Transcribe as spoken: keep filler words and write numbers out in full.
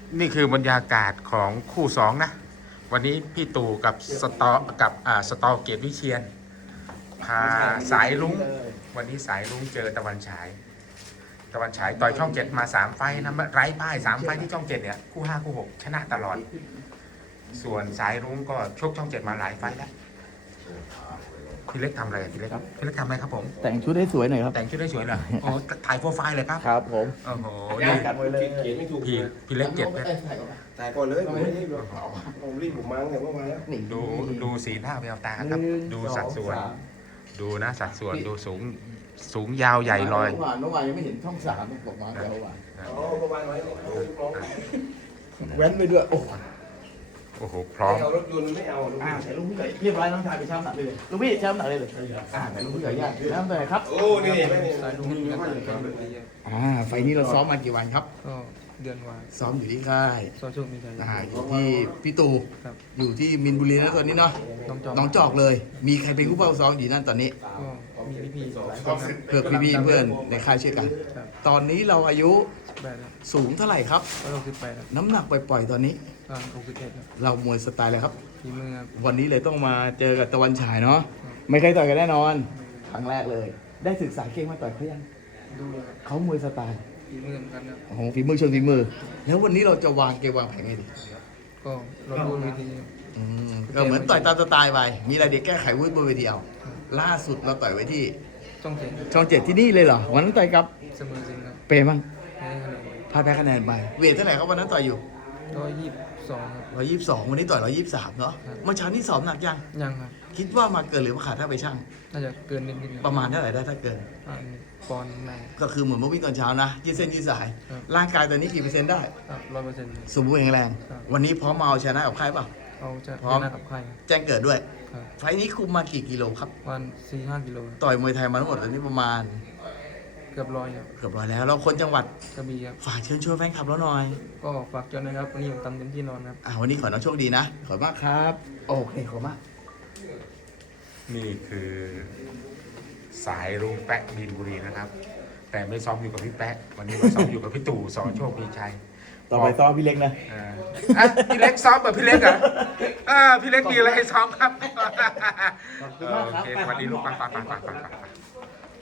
นี่คือบรรยากาศของคู่สองนะ วันนี้พี่ตู่กับสตอกับอ่าสตอเกียรติวิเชียนพาสายลุ้ง วันนี้สายลุ้งเจอตะวันฉาย ตะวันฉายต่อยช่องเจ็ดมาสามไฟนะไร้ป้ายสามไฟที่ช่องเจ็ดเนี่ยคู่ห้าคู่หกชนะตลอด ส่วนสายรุ้งก็ชกช่องเจ็ดมาหลายไฟแล้วพี่เล็กทำอะไรพี่เล็กพี่เล็กทำอะไรครับผมแต่งชุดให้สวยหน่อยครับแต่งชุดได้สวยเหรอโอ้ถ่ายโปรไฟล์เลยครับครับผมโอ้โหนี่นี่กันไว้เลยเขียนไม่ถูกพี่พี่เล็กเจ็ดเพชรถ่ายก่อนเลยผมไม่รีบหรอกผมรีบผมมั้งแต่เมื่อวานแล้วดูดูสีหน้าแววตาครับ ดูสัดส่วน ดูนะสัดส่วนดูสูงสูงยาวใหญ่ลอยเมื่อวานเมื่อวานยังไม่เห็นช่องสามบอกมาแต่เมื่อวานอ๋อเมื่อวานไว้ลูกน้องแว้นไปด้วยโอ้โอ้โหพร้อมเอารถยนต์ไม่เอาลูกอ่าแต่ลุงพี่ใหญ่เรียบร้อยน้องชายไปช้ำหนักเลยลุงพี่ช้ำหนักเลยเลยอ่าแต่ลุงพี่ใหญ่ยากช้ำตัวไหนครับโอ้นี่ไม่นี่อ่าไฟนี้เราซ้อมมากี่วันครับก็เดือนกว่าซ้อมอยู่ที่ค่ายซอโชคมีชัยอ่าอยู่ที่พี่ตูครับอยู่ที่มินบุรีนะตอนนี้เนาะน้องจอมน้องจอกเลย มีใครเป็นผู้เฝ้าซ้อมอยู่นั่นตอนนี้ก็มีพี่ๆหลายคนครับเพื่อพี่ๆเพื่อนในค่ายช่วยกันครับตอนนี้เราอายุแปดครับสูงเท่าไหร่ครับร้อยหกสิบแปดครับน้ำหนักปล่อยๆตอนนี้ตอนหกสิบเอ็ดครับเรามวยสไตล์อะไรครับฝีมือครับวันนี้เลยต้องมาเจอกับตะวันฉายเนาะไม่เคยต่อยกันแน่นอน ครั้งแรกเลย ได้ศึกษาเก่งมาต่อยเขายังดูครับเขามวยสไตล์ฝีมือเหมือนกันครับโอ้โหฝีมือชนฝีมือ แล้ววันนี้เราจะวางเกมวางแผนไงดีก็เราดูวิธีครับอืมก็เหมือนต่อยตามสไตล์ไปมีอะไรเด็กแก้ไขวุ้ยบนเวทีเอาล่าสุดเราต่อยไว้ที่ต้องเจ็ดช่องเจ็ดที่นี่เลยเหรอวันนั้นต่อยกับเสมอจริงครับเปย์มั้งไม่ได้คะแนนพาแพ้คะแนนไปเวทเท่าไหร่ครับวันนั้นต่อยอยู่ร้อยยี่สิบสองครับร้อยยี่สิบสองวันนี้ต่อยร้อยยี่สิบสามเนาะครับเมื่อเช้านี้สอบหนักยังยังครับคิดว่ามาเกินหรือมาขาดถ้าไปช่างน่าจะเกินนิดนิดๆคปรับระมาณเท่าไหร่ได้ถ้าเกินอันปอนด์ในก็คือเหมือนเมื่อวิ่งตอนเช้านะยืดเส้นยืดสายครับร่างกายตอนนี้กี่เปอร์เซ็นต์ได้ครับร้อยเปอร์เซ็นต์สมบูรณ์แข็งแรงครับวันนี้พร้อมมาเอาชนะกับใครเปล่าเอาจะพร้อมชนะกับใครครับแจ้งเกิดด้วยครับไฟล์นี้คุมมากี่กิโลครับวันสี่ห้ากิโลครับต่อยมวยไทยมาทั้งหมดตอนนี้ประมาณเกือบร้อยครับเกือบร้อยแล้ว เราคนจังหวัดกระบี่ครับฝากเชิญชวนแฟนคลับเราหน่อยก็ฝากจนนะครับวันนี้ผมทำเต็มที่นอนครับอ่าวันนี้ขอน้องโชคดีนะ ขอบคุณมากครับ โอเค ขอบคุณมากนี่คือสายรุ้งแปะมีนบุรีนะครับ แต่ไม่ซ้อมอยู่กับพี่แปะวันนี้มาซ้อมอยู่กับพี่ตู่สอโชคมีชัยต่อไปซ้อมพี่เล็กนะอ่าอ่ะพี่เล็กซ้อมแบบพี่เล็กเหรออ่าพี่เล็กมีอะไรให้ซ้อมครับขอบคุณมากครับโอเคสวัสดีลูกปังปังปังปังปังปัง